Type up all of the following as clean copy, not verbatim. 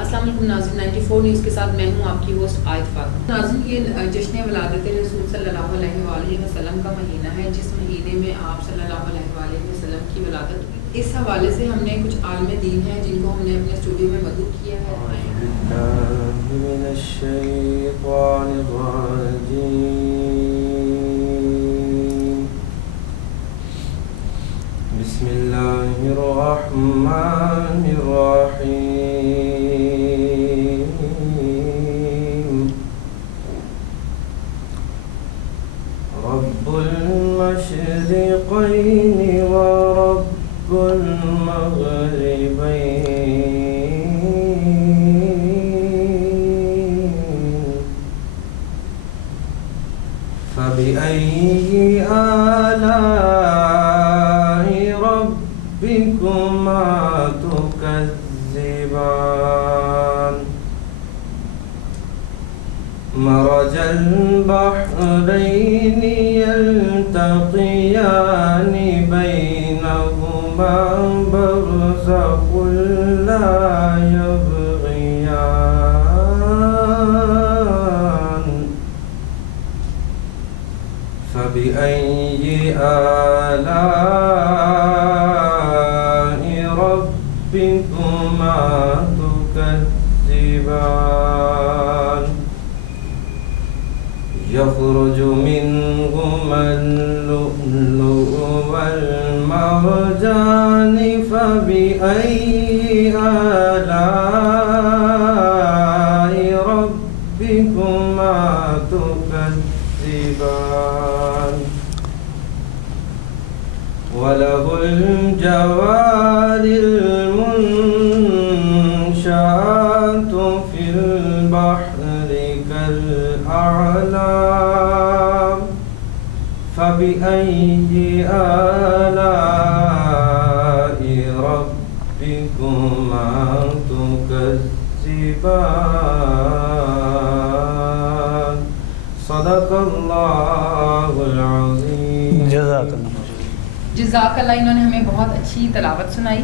السلام علیکم ناظرین، 94 نیوز کے ساتھ میں ہوں آپ کی ہوسٹ عائد فاطمہ۔ ناظرین، یہ جشن ولادت رسول صلی اللہ علیہ وآلہ وسلم کا مہینہ ہے، جس مہینے میں آپ صلی اللہ علیہ وآلہ وسلم کی ولادت ہوئی۔ اس حوالے سے ہم نے کچھ عالم دین ہیں جن کو ہم نے اپنے اسٹوڈیو میں مدعو کیا ہے۔ من الشیطان الرجیم، بسم اللہ الرحمن الرحیم، رب المشرقین ورب المغربین، فبأي آلاء ربكما تكذبان، مرج البحرين يلتقيان بينهما برزخ لا يبغيان، فبأي آلاء ربكما تكذبان، يخرج منهما اللؤلؤ والمرجان، فبأي آلاء ربكما تكذبان، وله الجوار المنشآت في البحر كالأعلام، فبأي آلاء ربكما تكذبان، صدق اللہ العظیم۔ جزاک اللہ، انہوں نے ہمیں بہت اچھی تلاوت سنائی۔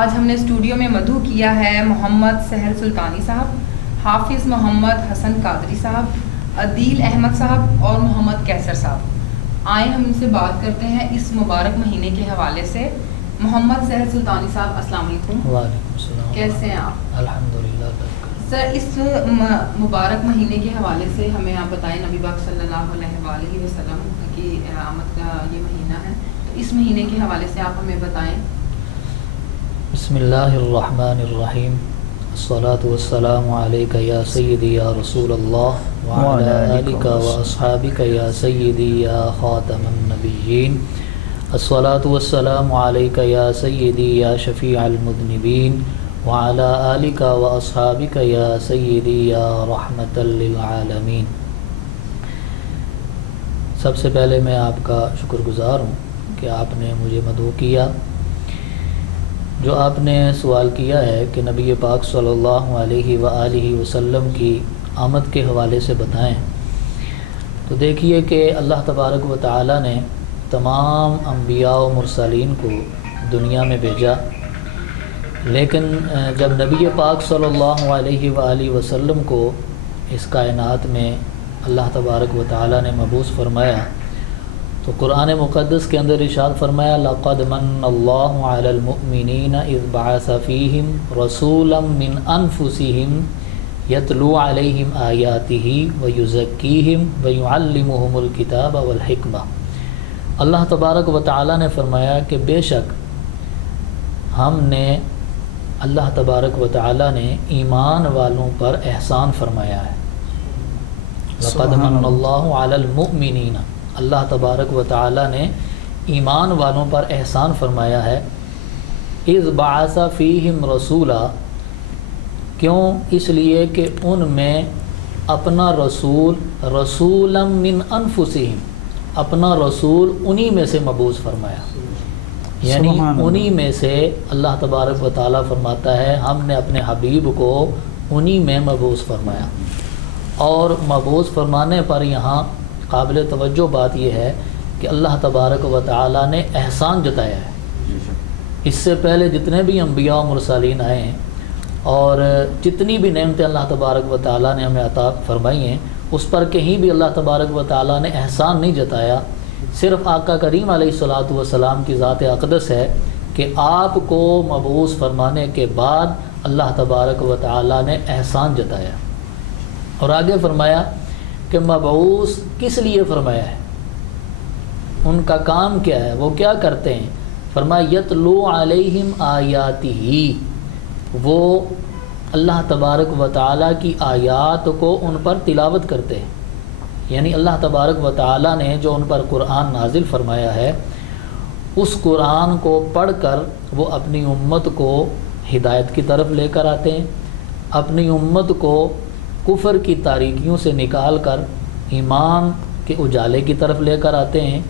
آج ہم نے اسٹوڈیو میں مدعو کیا ہے محمد سحر سلطانی صاحب، حافظ محمد حسن قادری صاحب، عدیل احمد صاحب اور محمد کیسر صاحب۔ آئیں ہم ان سے بات کرتے ہیں اس مبارک مہینے کے حوالے سے۔ محمد سحر سلطانی صاحب، السلام علیکم۔ وعلیکم السلام۔ کیسے ہیں آپ؟ الحمدللہ۔ سر، اس مبارک مہینے کے حوالے سے ہمیں آپ بتائیں، نبی پاک صلی اللہ علیہ وآلہ وسلم کی آمد کا یہ مہینہ ہے، تو اس مہینے کے حوالے سے آپ ہمیں بتائیں۔ بسم اللہ الرحمن الرحیم، الصلاۃ والسلام علیک یا سیدی یا رسول اللہ وعلی آلک واصحابک یا سیدی یا خاتم النبیین، الصلاۃ والسلام علیک یا سیدی یا شفیع المذنبین وعلی آلک واصحابک یا سیدی یا رحمۃ للعالمین۔ سب سے پہلے میں آپ کا شکر گزار ہوں کہ آپ نے مجھے مدعو کیا۔ جو آپ نے سوال کیا ہے کہ نبی پاک صلی اللہ علیہ وآلہ وسلم کی آمد کے حوالے سے بتائیں، تو دیکھیے کہ اللہ تبارک و تعالی نے تمام انبیاء و مرسلین کو دنیا میں بھیجا، لیکن جب نبی پاک صلی اللہ علیہ وآلہ وسلم کو اس کائنات میں اللہ تبارک و تعالی نے مبعوث فرمایا تو قرآن مقدس کے اندر ارشاد فرمایا، لَقَدْ مَنَّ اللَّهُ عَلَى الْمُؤْمِنِينَ إِذْ بَعَثَ فِيهِمْ رَسُولًا مِّنْ أَنفُسِهِمْ يَتْلُو عَلَيْهِمْ آيَاتِهِ وَيُزَكِّيهِمْ وَيُعَلِّمُهُمُ الْكِتَابَ وَالْحِكْمَةَ۔ اللہ تبارک و تعالی نے فرمایا کہ بے شک ہم نے، اللہ تبارک و تعالی نے ایمان والوں پر احسان فرمایا ہے۔ لَقَدْ مَنَّ اللَّهُ عَلَى الْمُؤْمِنِينَ، اللہ تبارک و تعالی نے ایمان والوں پر احسان فرمایا ہے۔ اذ بعث فیہم رسولا، کیوں؟ اس لیے کہ ان میں اپنا رسول، رسولا من انفسہم، اپنا رسول انہی میں سے مبعوث فرمایا، یعنی انہی میں سے اللہ تبارک و تعالیٰ فرماتا ہے ہم نے اپنے حبیب کو انہی میں مبعوث فرمایا۔ اور مبعوث فرمانے پر یہاں قابل توجہ بات یہ ہے کہ اللہ تبارک و تعالیٰ نے احسان جتایا ہے۔ اس سے پہلے جتنے بھی انبیاء و مرسلین آئے ہیں اور جتنی بھی نعمتیں اللہ تبارک و تعالیٰ نے ہمیں عطا فرمائی ہیں اس پر کہیں بھی اللہ تبارک و تعالیٰ نے احسان نہیں جتایا. صرف آقا کریم علیہ الصلاۃ والسلام کی ذات اقدس ہے کہ آپ کو مبعوث فرمانے کے بعد اللہ تبارک و تعالیٰ نے احسان جتایا. اور آگے فرمایا کہ مبعوث کس لیے فرمایا ہے, ان کا کام کیا ہے, وہ کیا کرتے ہیں. فرمایا یتلو علیہم آیاتہ, وہ اللہ تبارک و تعالیٰ کی آیات کو ان پر تلاوت کرتے ہیں. یعنی اللہ تبارک و تعالیٰ نے جو ان پر قرآن نازل فرمایا ہے اس قرآن کو پڑھ کر وہ اپنی امت کو ہدایت کی طرف لے کر آتے ہیں, اپنی امت کو کفر کی تاریکیوں سے نکال کر ایمان کے اجالے کی طرف لے کر آتے ہیں.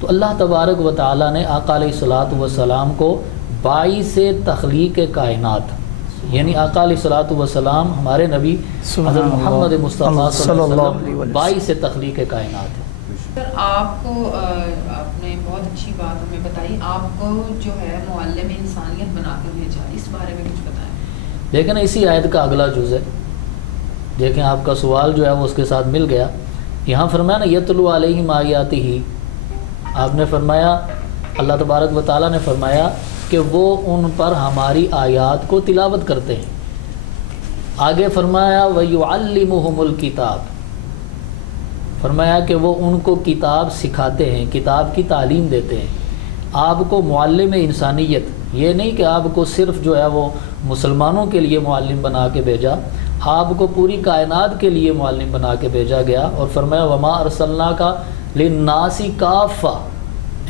تو اللہ تبارک و تعالیٰ نے آقا علیہ الصلاۃ والسلام کو باعث تخلیق کائنات, یعنی آقا علیہ الصلاۃ والسلام ہمارے نبی حضرت محمد مصطفیٰ صلی اللہ علیہ وسلم باعث تخلیق کائنات ہے. سر آپ کو آپ نے بہت اچھی بات ہمیں بتائی, آپ کو جو ہے معلم انسانیت بنا کر بھیجا, اس بارے میں کچھ بتائیں. دیکھیں نا اسی آیت کا اگلا جز ہے, دیکھیں آپ کا سوال جو ہے وہ اس کے ساتھ مل گیا. یہاں فرمایا نا یتلو علیہم آیاتہ, آپ نے فرمایا اللہ تبارک و تعالیٰ نے فرمایا کہ وہ ان پر ہماری آیات کو تلاوت کرتے ہیں. آگے فرمایا وَيُعَلِّمُهُمُ الْكِتَابَ, فرمایا کہ وہ ان کو کتاب سکھاتے ہیں, کتاب کی تعلیم دیتے ہیں. آپ کو معلم انسانیت, یہ نہیں کہ آپ کو صرف جو ہے وہ مسلمانوں کے لیے معلم بنا کے بھیجا, آپ کو پوری کائنات کے لیے معلم بنا کے بھیجا گیا. اور فرمایا وَمَا أَرْسَلْنَاكَ لِلنَّاسِ كَافَّةً,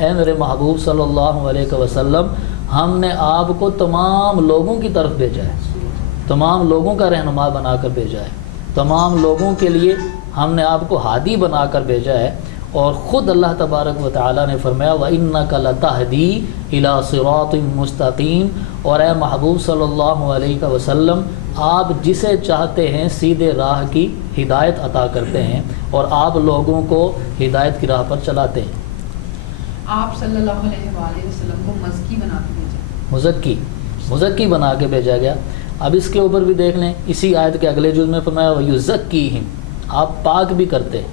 اے میرے محبوب صلی اللہ علیہ وسلم ہم نے آپ کو تمام لوگوں کی طرف بھیجا ہے, تمام لوگوں کا رہنما بنا کر بھیجا ہے, تمام لوگوں کے لیے ہم نے آپ کو ہادی بنا کر بھیجا ہے. اور خود اللہ تبارک و تعالیٰ نے فرمایا وَإِنَّكَ لَتَهْدِي إِلَىٰ صِرَاطٍ مُسْتَقِيمٍ, اور اے محبوب صلی اللہ علیہ وسلم آپ جسے چاہتے ہیں سیدھے راہ کی ہدایت عطا کرتے ہیں اور آپ لوگوں کو ہدایت کی راہ پر چلاتے ہیں. آپ صلی اللہ علیہ وآلہ وسلم کو مزکی بنا کے بھیجا, مزکی بنا کے بھیجا گیا. اب اس کے اوپر بھی دیکھ لیں, اسی آیت کے اگلے جز میں فرمایا وَيُزَكِّيهِمْ, آپ پاک بھی کرتے ہیں.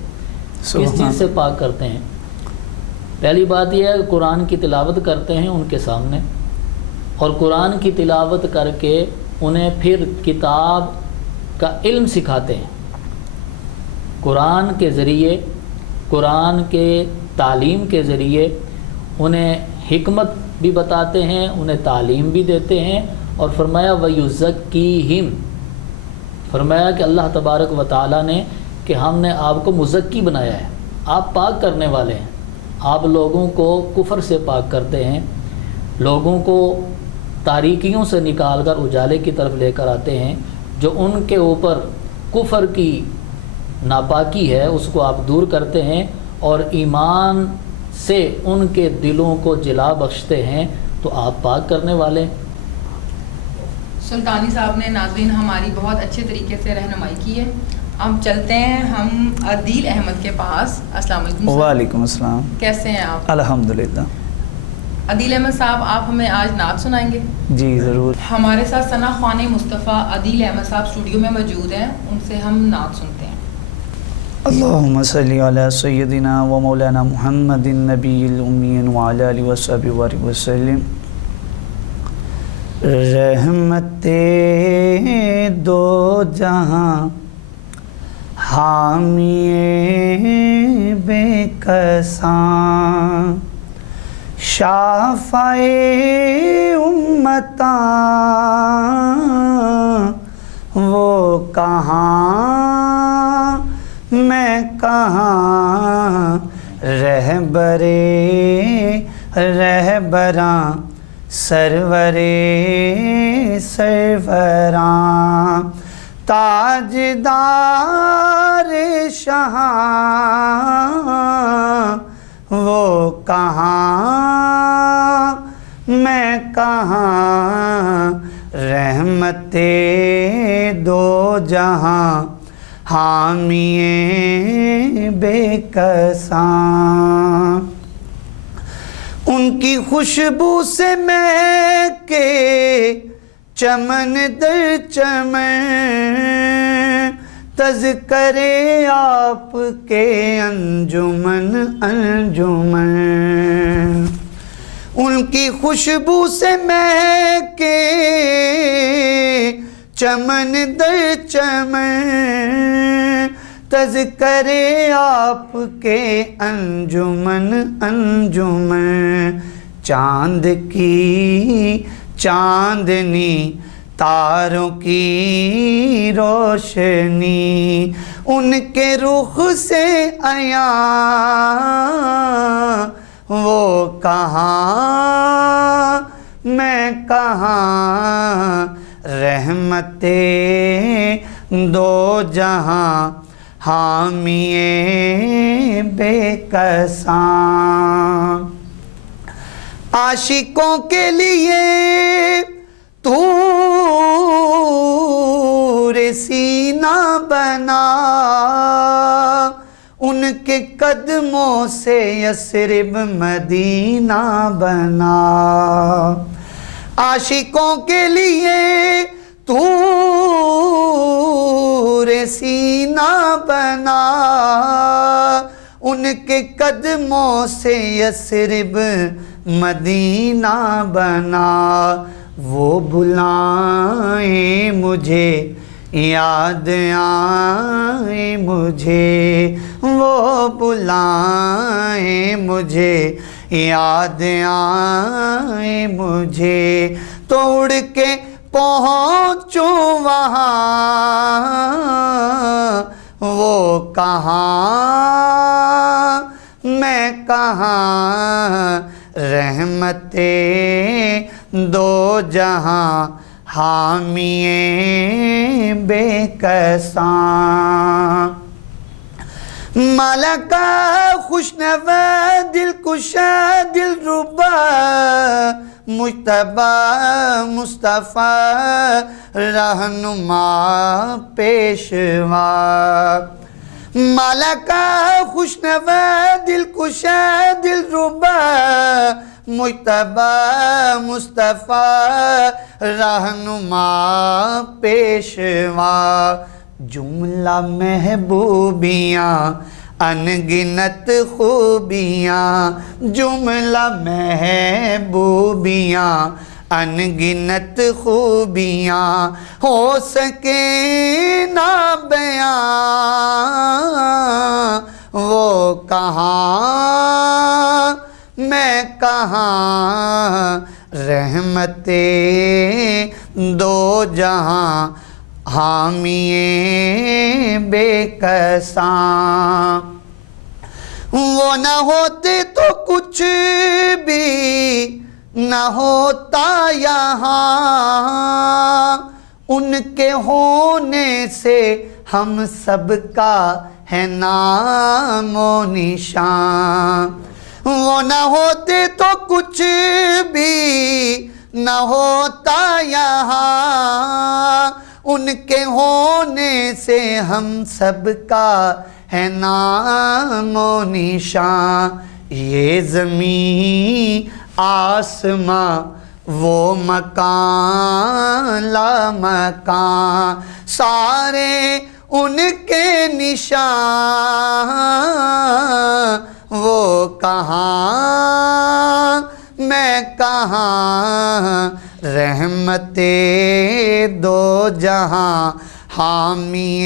کس چیز سے پاک کرتے ہیں؟ پہلی بات یہ ہے کہ قرآن کی تلاوت کرتے ہیں ان کے سامنے, اور قرآن کی تلاوت کر کے انہیں پھر کتاب کا علم سکھاتے ہیں. قرآن کے ذریعے, قرآن کے تعلیم کے ذریعے انہیں حکمت بھی بتاتے ہیں, انہیں تعلیم بھی دیتے ہیں. اور فرمایا وَيُزَكِّيهِمْ, فرمایا کہ اللہ تبارک و تعالیٰ نے کہ ہم نے آپ کو مزکی بنایا ہے, آپ پاک کرنے والے ہیں, آپ لوگوں کو کفر سے پاک کرتے ہیں, لوگوں کو تاریکیوں سے نکال کر اجالے کی طرف لے کر آتے ہیں. جو ان کے اوپر کفر کی ناپاکی ہے اس کو آپ دور کرتے ہیں اور ایمان سے ان کے دلوں کو جلا بخشتے ہیں, تو آپ پاک کرنے والے. سلطانی صاحب نے ناظرین ہماری بہت اچھے طریقے سے رہنمائی کی ہے. ہم چلتے ہیں ہم عدیل احمد کے پاس. السلام علیکم. وعلیکم السلام. کیسے ہیں آپ؟ الحمدللہ. عدیل احمد صاحب آپ ہمیں آج نعت سنائیں گے؟ جی ضرور. ہمارے ساتھ ثنا خوان مصطفیٰ عدیل احمد صاحب اسٹوڈیو میں موجود ہیں, ان سے ہم نعت سنتے ہیں. اللہم صلی علی سیدنا و مولانا محمد النبی الامین وعلی آلہ وصحبہ وسلم. رحمت دو جہاں حامی بے کساں شافع امتاں وہ کہاں میں کہاں رہبرے رہبراں سرورے سروراں تاجدار شہاں وہ کہاں میں کہاں رحمت دو جہاں حامی بے کساں. ان کی خوشبو سے مہکے چمن در چمن تذکرے آپ کے انجمن انجمن، ان کی خوشبو سے مہکے چمن در چمن تذکرے آپ کے انجمن انجمن، چاند کی چاندنی تاروں کی روشنی ان کے رخ سے عیاں، وہ کہاں میں کہاں، رحمت دو جہاں حامی بے کساں، عاشقوں کے لیے طور سینہ بنا، ان کے قدموں سے یثرب مدینہ بنا، عاشقوں کے لیے طور سینہ بنا، ان کے قدموں سے یثرب مدینہ بنا، وہ بلائیں مجھے یاد آئیں مجھے، وہ بلائیں مجھے یاد آئیں مجھے، تو اڑ کے پہنچوں وہاں، وہ کہاں میں کہاں، رحمت دو جہاں حامی بے کساں، ملکہ خوشنوا دلکشا دلربا مجتبی مصطفیٰ رہنما پیشوا، ملکہ خوشنوا دلکشا دلربا مجتبی مصطفیٰ رہنما پیشوا، جملہ محبوبیاں انگنت خوبیاں، جملہ محبوبیاں انگنت خوبیاں، ہو سکے نہ بیان، وہ کہاں میں کہاں، رحمت دو جہاں حامی بے کساں، وہ نہ ہوتے تو کچھ بھی نہ ہوتا یہاں، ان کے ہونے سے ہم سب کا ہے نام و نشان، وہ نہ ہوتے تو کچھ بھی نہ ہوتا یہاں، ان کے ہونے سے ہم سب کا ہے نام و نشان، یہ زمین آسماں وہ مکان لا مکان، سارے ان کے نشان، وہ کہاں میں کہاں، رحمت دو جہاں حامی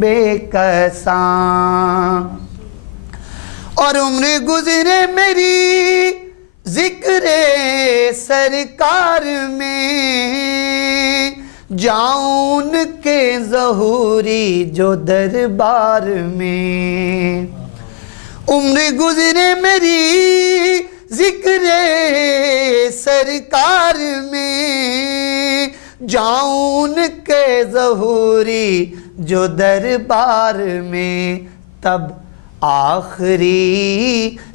بے کساں، اور عمر گزرے میری ذکر سرکار میں، جاؤں ان کے ظہوری جو دربار میں، عمر گزرے میری ذکر سرکار میں، جاؤں ان کے ظہوری جو دربار میں، تب آخری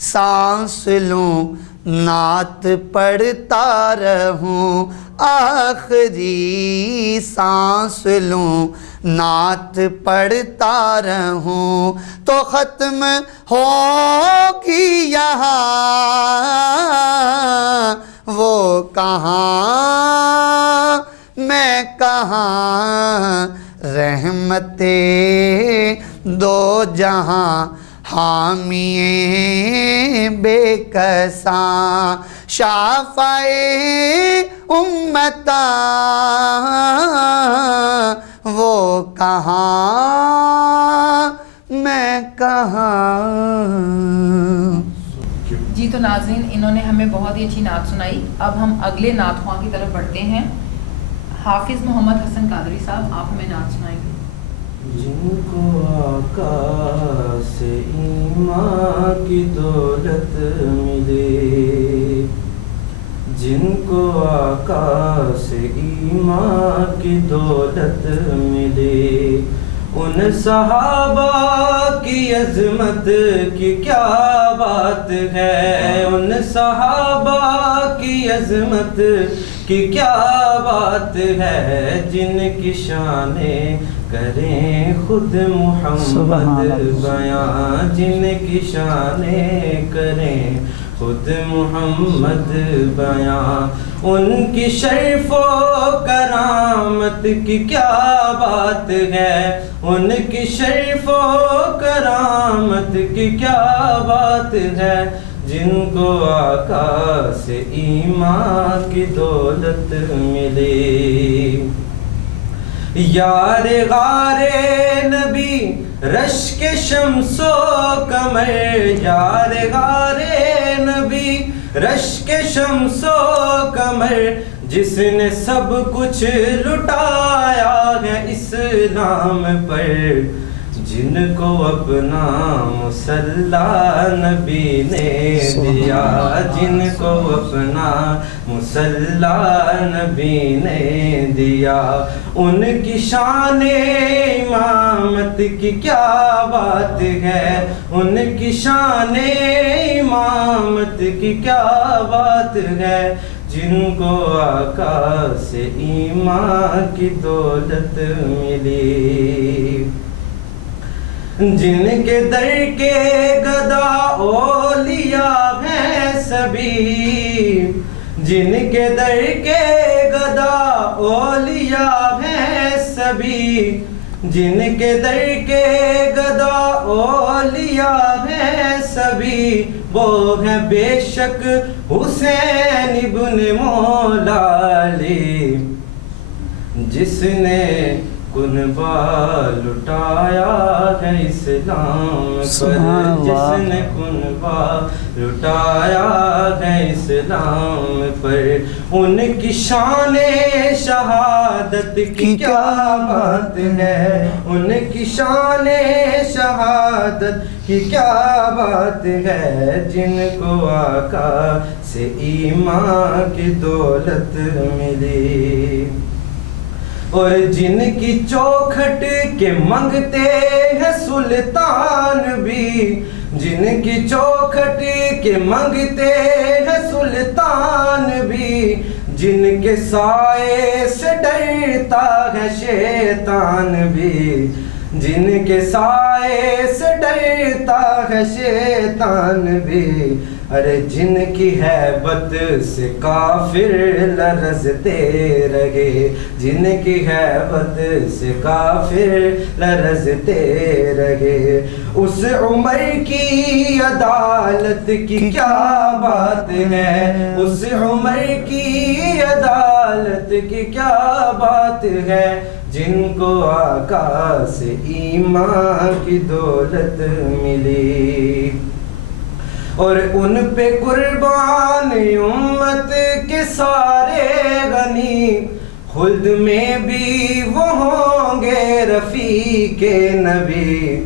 سانس لوں نعت پڑھتا رہوں، آخری سانس لوں نعت پڑھتا رہوں، تو ختم ہوگی یہاں وہ کہاں میں کہاں، رحمت دو جہاں حامی بے کساں، شافع امتاں وہ کہاں میں کہاں۔ جی تو ناظرین، انہوں نے ہمیں بہت ہی اچھی نعت سنائی۔ اب ہم اگلے نعت خواں کی طرف بڑھتے ہیں۔ حافظ محمد حسن قادری صاحب، آپ ہمیں نعت سنائیں گے۔ جن کو آقا سے ایمان کی دولت ملے، جن کو آقا سے ایمان کی دولت ملے، ان صحابہ کی عظمت کی کیا بات ہے، ان صحابہ کی عظمت کی کیا بات ہے، جن کی شانیں کریں خود محمد بیان، جن کی شانیں کریں خود محمد بیان، ان کی شرف و کرامت کی کیا بات ہے، ان کی شرف و کرامت کی کیا بات ہے، جن کو آقا سے ایمان کی دولت ملی۔ یار غار نبی رشک شمس و قمر، یار غار نبی رشک شمس و قمر، جس نے سب کچھ لٹایا ہے اسلام پر، جن کو اپنا مصلی نبی نے دیا، جن کو اپنا مصلی نبی نے دیا، ان کی شان امامت کی کیا بات ہے، ان کی شان امامت کی کیا بات ہے، جن کو آقا سے ایمان کی دولت ملی۔ جن کے در کے گدا اولیاء ہیں سبھی، جن کے در کے گدا اولیاء ہیں سبھی، جن کے در کے گدا اولیاء ہیں سبھی، وہ ہیں بے شک حسین ابن مولا علی، جس نے کنبہ لٹایا ہے اسلام پر، جس نے کنبہ لٹایا ہے اسلام پر، ان کی شان شہادت کی کیا بات ہے، ان کی شان شہادت کی کیا بات ہے، جن کو آقا سے ایمان کی دولت ملی۔ اور جن کی چوکھٹ کے منگتے ہیں سلطان بھی، جن کی چوکھٹ کے منگتے ہیں سلطان بھی، جن کے سائے سے ڈرتا ہے شیطان بھی، جن کے سائے سے ڈرتا ہے شیطان بھی، ارے جن کی ہیبت سے کافر لرزتے رہے، جن کی ہیبت سے کافر لرزتے رہے، اس عمر کی عدالت کی کیا بات ہے، اس عمر کی عدالت کی کیا بات ہے، جن کو آقا سے ایمان کی دولت ملی۔ اور ان پہ قربان امت کے سارے غنی، خلد میں بھی وہ ہوں گے رفیق نبی،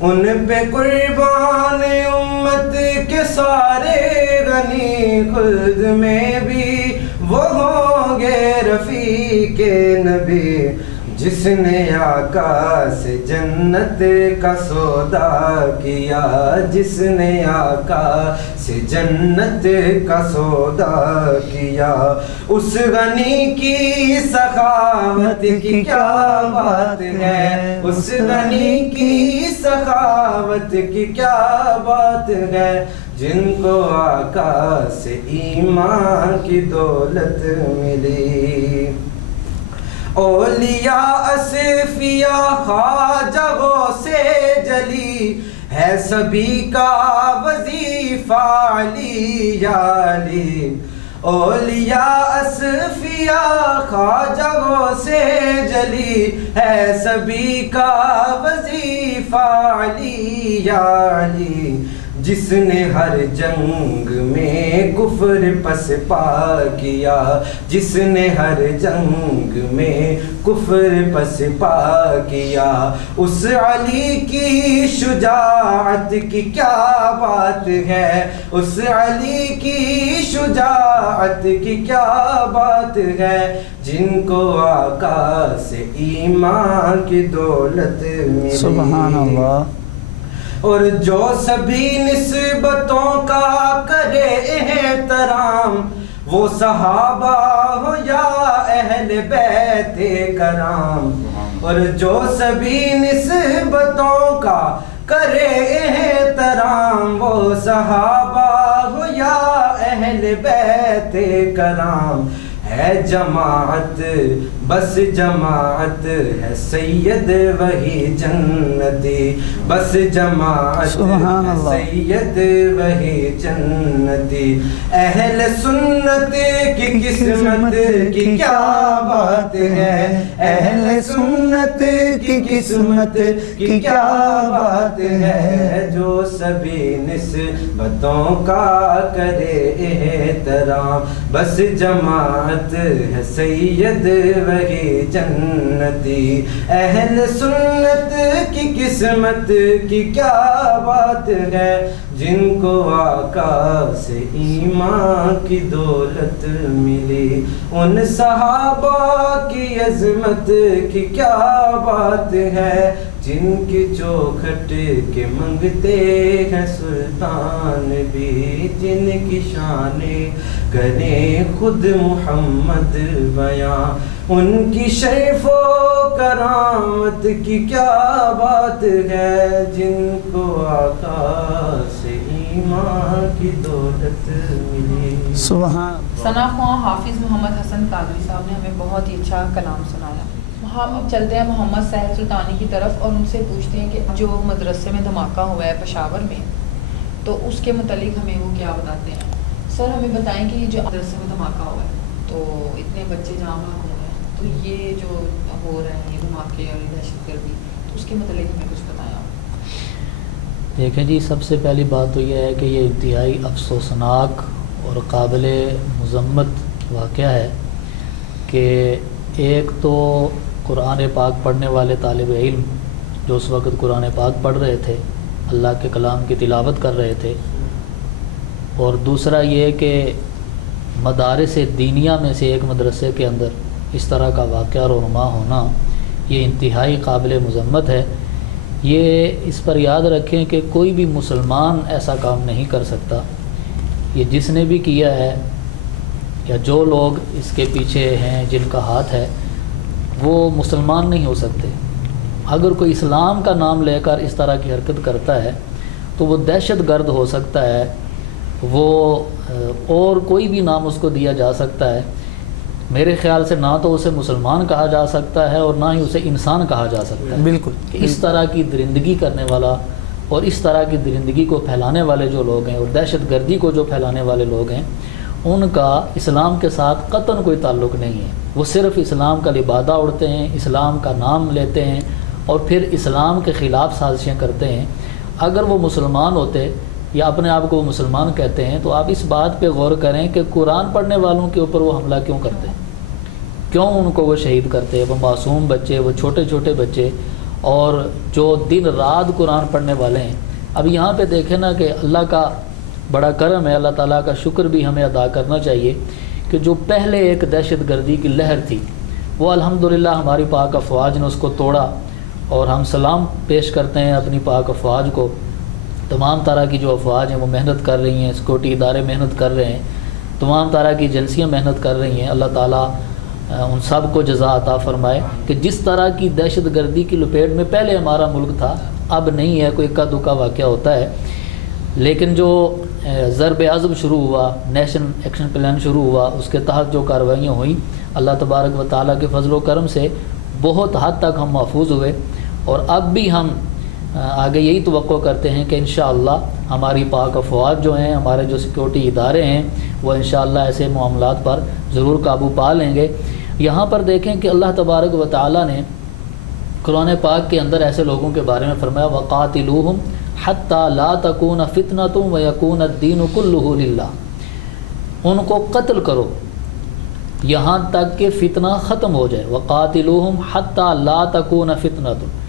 ان پہ قربان امت کے سارے غنی، خلد میں بھی وہ ہوں گے رفیق نبی، جس نے آقا سے جنت کا سودا کیا، جس نے آقا سے جنت کا سودا کیا، اس غنی کی سخاوت کی کیا بات ہے، اس غنی کی سخاوت کی کیا بات ہے، جن کو آقا سے ایمان کی دولت ملی. اولیاء اصفیاء خواجہ غوث جلی ہے سبھی کا وظیفہ علی یا علی. اولیاء اصفیاء خواجہ غوث جلی ہے سبھی کا وظیفہ علی یا علی. جس نے ہر جنگ میں کفر پس پا کیا، جس نے ہر جنگ میں کفر پس پا کیا، اس علی کی شجاعت کی کیا بات ہے، اس علی کی شجاعت کی کیا بات ہے. جن کو آقا سے ایمان کی دولت ملی. سبحان اللہ. اور جو سبھی نسبتوں کا کرے احترام، وہ صحابہ ہو یا اہل بیت کرام. اور جو سبھی نسبتوں کا کرے احترام، وہ صحابہ ہو یا اہل بیت کرام. ہے جماعت بس جماعت ہے سید وہی جنتی، بس جماعت ہے سید وہی جنتی. اہل سنت کی قسمت کی کیا بات ہے، اہل سنت کی قسمت کی کیا بات ہے. جو سبھی نسبتوں کا کرے احترام، بس جماعت ہے سید وہی جنتی. اہل سنت کی قسمت کی کیا بات ہے. جن کو آقا سے ایمان کی دولت ملی، ان صحابہ کی عظمت کی کیا بات ہے. جن کی چوکھٹ کے منگتے ہیں سلطان بھی، جن کی شان کریں خود محمد بیاں، ان کی شرف و کرامت کی کیا بات ہے. جن کو آقا سے ایمان کی دولت ملی. سبحان. ثنا خواں حافظ محمد حسن قادری صاحب نے ہمیں بہت ہی اچھا کلام سنایا. ہم چلتے ہیں محمد سہل سلطانی کی طرف اور ان سے پوچھتے ہیں کہ جو مدرسے میں دھماکہ ہوا ہے پشاور میں، تو اس کے متعلق ہمیں وہ کیا بتاتے ہیں. سر ہمیں بتائیں کہ یہ جو مدرسے میں دھماکہ ہوا ہے تو اتنے بچے جہاں بھاگ ہو گئے، تو یہ جو ہو رہے ہیں یہ دھماکے اور دہشت گردی، تو اس کے متعلق ہمیں کچھ بتائیں آپ. دیکھیں جی، سب سے پہلی بات تو یہ ہے کہ یہ انتہائی افسوسناک اور قابل مذمت واقعہ ہے کہ ایک تو قرآن پاک پڑھنے والے طالب علم جو اس وقت قرآن پاک پڑھ رہے تھے، اللہ کے کلام کی تلاوت کر رہے تھے، اور دوسرا یہ کہ مدارس دینیہ میں سے ایک مدرسے کے اندر اس طرح کا واقعہ رونما ہونا، یہ انتہائی قابل مذمت ہے. یہ اس پر یاد رکھیں کہ کوئی بھی مسلمان ایسا کام نہیں کر سکتا. یہ جس نے بھی کیا ہے یا جو لوگ اس کے پیچھے ہیں، جن کا ہاتھ ہے، وہ مسلمان نہیں ہو سکتے. اگر کوئی اسلام کا نام لے کر اس طرح کی حرکت کرتا ہے تو وہ دہشت گرد ہو سکتا ہے، وہ اور کوئی بھی نام اس کو دیا جا سکتا ہے. میرے خیال سے نہ تو اسے مسلمان کہا جا سکتا ہے اور نہ ہی اسے انسان کہا جا سکتا ہے. بالکل. کہ اس طرح کی درندگی کرنے والا اور اس طرح کی درندگی کو پھیلانے والے جو لوگ ہیں اور دہشت گردی کو جو پھیلانے والے لوگ ہیں، ان کا اسلام کے ساتھ قطعاً کوئی تعلق نہیں ہے. وہ صرف اسلام کا لبادہ اڑتے ہیں، اسلام کا نام لیتے ہیں اور پھر اسلام کے خلاف سازشیں کرتے ہیں. اگر وہ مسلمان ہوتے یا اپنے آپ کو وہ مسلمان کہتے ہیں تو آپ اس بات پہ غور کریں کہ قرآن پڑھنے والوں کے اوپر وہ حملہ کیوں کرتے ہیں، کیوں ان کو وہ شہید کرتے ہیں. وہ معصوم بچے، وہ چھوٹے چھوٹے بچے، اور جو دن رات قرآن پڑھنے والے ہیں. اب یہاں پہ دیکھیں نا کہ اللہ کا بڑا کرم ہے، اللہ تعالیٰ کا شکر بھی ہمیں ادا کرنا چاہیے کہ جو پہلے ایک دہشت گردی کی لہر تھی وہ الحمدللہ ہماری پاک افواج نے اس کو توڑا، اور ہم سلام پیش کرتے ہیں اپنی پاک افواج کو. تمام طرح کی جو افواج ہیں وہ محنت کر رہی ہیں، سیکورٹی ادارے محنت کر رہے ہیں، تمام طرح کی ایجنسیاں محنت کر رہی ہیں. اللہ تعالیٰ ان سب کو جزا عطا فرمائے کہ جس طرح کی دہشت گردی کی لپیٹ میں پہلے ہمارا ملک تھا اب نہیں ہے، کوئی اکا دکا واقعہ ہوتا ہے. لیکن جو ضرب عزم شروع ہوا، نیشنل ایکشن پلان شروع ہوا، اس کے تحت جو کارروائیاں ہوئیں، اللہ تبارک و تعالیٰ کے فضل و کرم سے بہت حد تک ہم محفوظ ہوئے، اور اب بھی ہم آگے یہی توقع کرتے ہیں کہ انشاءاللہ ہماری پاک افواج جو ہیں، ہمارے جو سیکورٹی ادارے ہیں، وہ انشاءاللہ ایسے معاملات پر ضرور قابو پا لیں گے۔ یہاں پر دیکھیں کہ اللہ تبارک و تعالیٰ نے قرآن پاک کے اندر ایسے لوگوں کے بارے میں فرمایا وَقَاتِلُوهُمْ حَتَّى لَا تَكُونَ فِتْنَةٌ وَيَكُونَ الدِّينُ كُلُّهُ لِلَّهِ، ان کو قتل کرو یہاں تک کہ فتنہ ختم ہو جائے۔ وَقَاتِلُوهُمْ حَتَّى لَا تَكُونَ فِتْنَةٌ،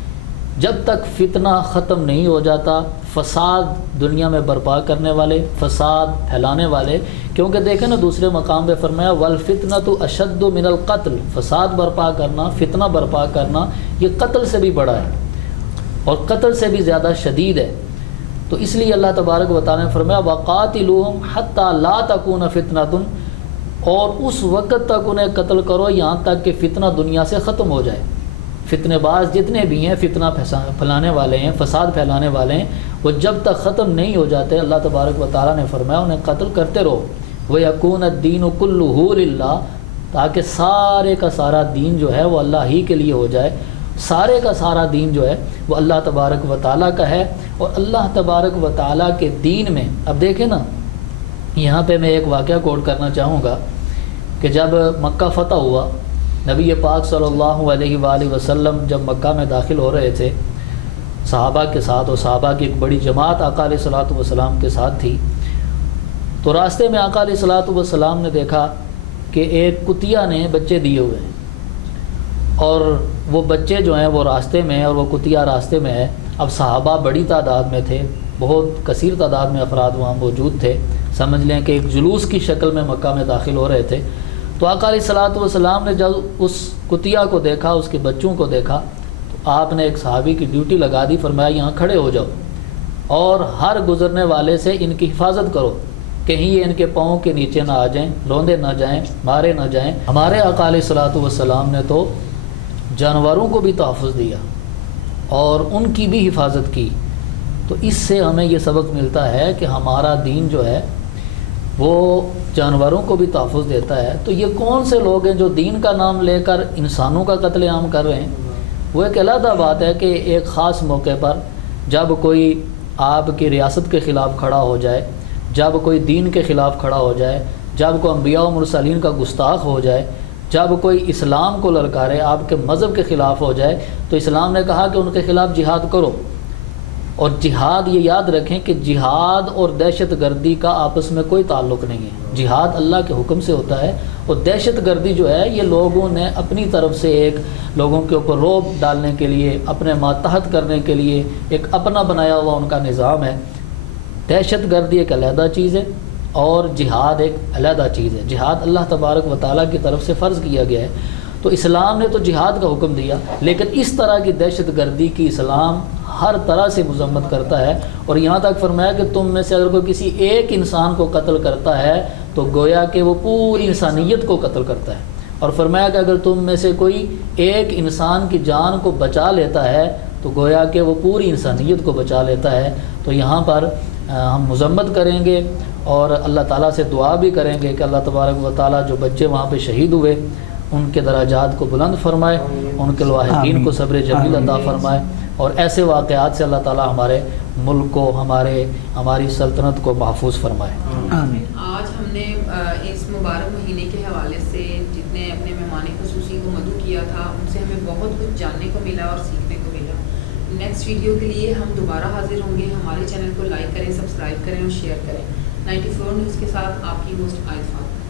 جب تک فتنہ ختم نہیں ہو جاتا، فساد دنیا میں برپا کرنے والے، فساد پھیلانے والے، کیونکہ دیکھیں نا دوسرے مقام پہ فرمایا وَالْفِتْنَةُ أَشَدُّ مِنَ الْقَتْلِ، فساد برپا کرنا، فتنہ برپا کرنا یہ قتل سے بھی بڑا ہے اور قتل سے بھی زیادہ شدید ہے۔ تو اس لیے اللہ تبارک و تعالیٰ نے فرمایا وَقَاتِلُوهُمْ حَتَّى لَا تَكُونَ فِتْنَةٌ، اور اس وقت تک انہیں قتل کرو یہاں تک کہ فتنہ دنیا سے ختم ہو جائے۔ فتنے باز جتنے بھی ہیں، فتنہ پھیلانے والے ہیں، فساد پھیلانے والے ہیں، وہ جب تک ختم نہیں ہو جاتے اللہ تبارک و تعالیٰ نے فرمایا انہیں قتل کرتے رہو۔ وَيَكُونَ الدِّينُ كُلُّهُ لِلَّهِ، تاکہ سارے کا سارا دین جو ہے وہ اللہ ہی کے لیے ہو جائے، سارے کا سارا دین جو ہے وہ اللہ تبارک و تعالیٰ کا ہے۔ اور اللہ تبارک و تعالیٰ کے دین میں اب دیکھیں نا، یہاں پہ میں ایک واقعہ کوٹ کرنا چاہوں گا کہ جب مکہ فتح ہوا، نبی پاک صلی اللہ علیہ وآلہ وسلم جب مکہ میں داخل ہو رہے تھے صحابہ کے ساتھ، اور صحابہ کی ایک بڑی جماعت آقا علیہ الصلوۃ والسلام کے ساتھ تھی، تو راستے میں آقا علیہ الصلوۃ والسلام نے دیکھا کہ ایک کتیا نے بچے دیے ہوئے ہیں، اور وہ بچے جو ہیں وہ راستے میں، اور وہ کتیا راستے میں ہے۔ اب صحابہ بڑی تعداد میں تھے، بہت کثیر تعداد میں افراد وہاں موجود تھے، سمجھ لیں کہ ایک جلوس کی شکل میں مکہ میں داخل ہو رہے تھے۔ تو آقا علیہ الصلوۃ والسلام نے جب اس کتیا کو دیکھا، اس کے بچوں کو دیکھا، تو آپ نے ایک صحابی کی ڈیوٹی لگا دی، فرمایا یہاں کھڑے ہو جاؤ اور ہر گزرنے والے سے ان کی حفاظت کرو، کہیں یہ ان کے پاؤں کے نیچے نہ آ جائیں، روندے نہ جائیں، مارے نہ جائیں۔ ہمارے آقا علیہ الصلوۃ والسلام نے تو جانوروں کو بھی تحفظ دیا اور ان کی بھی حفاظت کی۔ تو اس سے ہمیں یہ سبق ملتا ہے کہ ہمارا دین جو ہے وہ جانوروں کو بھی تحفظ دیتا ہے۔ تو یہ کون سے لوگ ہیں جو دین کا نام لے کر انسانوں کا قتل عام کر رہے ہیں؟ وہ ایک علیحدہ بات ہے کہ ایک خاص موقع پر جب کوئی آپ کی ریاست کے خلاف کھڑا ہو جائے، جب کوئی دین کے خلاف کھڑا ہو جائے، جب کوئی انبیاء و مرسلین کا گستاخ ہو جائے، جب کوئی اسلام کو للکارے، آپ کے مذہب کے خلاف ہو جائے، تو اسلام نے کہا کہ ان کے خلاف جہاد کرو۔ اور جہاد، یہ یاد رکھیں کہ جہاد اور دہشت گردی کا آپس میں کوئی تعلق نہیں ہے۔ جہاد اللہ کے حکم سے ہوتا ہے، اور دہشت گردی جو ہے یہ لوگوں نے اپنی طرف سے ایک لوگوں کے اوپر رعب ڈالنے کے لیے، اپنے ماتحت کرنے کے لیے ایک اپنا بنایا ہوا ان کا نظام ہے۔ دہشت گردی ایک علیحدہ چیز ہے اور جہاد ایک علیحدہ چیز ہے۔ جہاد اللہ تبارک و تعالیٰ کی طرف سے فرض کیا گیا ہے، تو اسلام نے تو جہاد کا حکم دیا، لیکن اس طرح کی دہشت گردی کی اسلام ہر طرح سے مذمت کرتا ہے۔ اور یہاں تک فرمایا کہ تم میں سے اگر کوئی کسی ایک انسان کو قتل کرتا ہے تو گویا کہ وہ پوری انسانیت کو قتل کرتا ہے، اور فرمایا کہ اگر تم میں سے کوئی ایک انسان کی جان کو بچا لیتا ہے تو گویا کہ وہ پوری انسانیت کو بچا لیتا ہے۔ تو یہاں پر ہم مذمت کریں گے اور اللہ تعالیٰ سے دعا بھی کریں گے کہ اللہ تبارک و تعالیٰ جو بچے وہاں پہ شہید ہوئے ان کے درجات کو بلند فرمائے، ان کے لواحقین کو صبر جمیل عطا فرمائے، اور ایسے واقعات سے اللہ تعالیٰ ہمارے ملک کو، ہماری سلطنت کو محفوظ فرمائے۔ آج ہم نے اس مبارک مہینے کے حوالے سے جتنے اپنے مہمان خصوصی کو مدعو کیا تھا ان سے ہمیں بہت کچھ جاننے کو ملا اور سیکھنے کو ملا۔ نیکسٹ ویڈیو کے لیے ہم دوبارہ حاضر ہوں گے۔ ہمارے چینل کو لائک کریں، سبسکرائب کریں اور شیئر کریں۔ 94 نیوز کے ساتھ آپ کی ہوسٹ عائد فاطمہ۔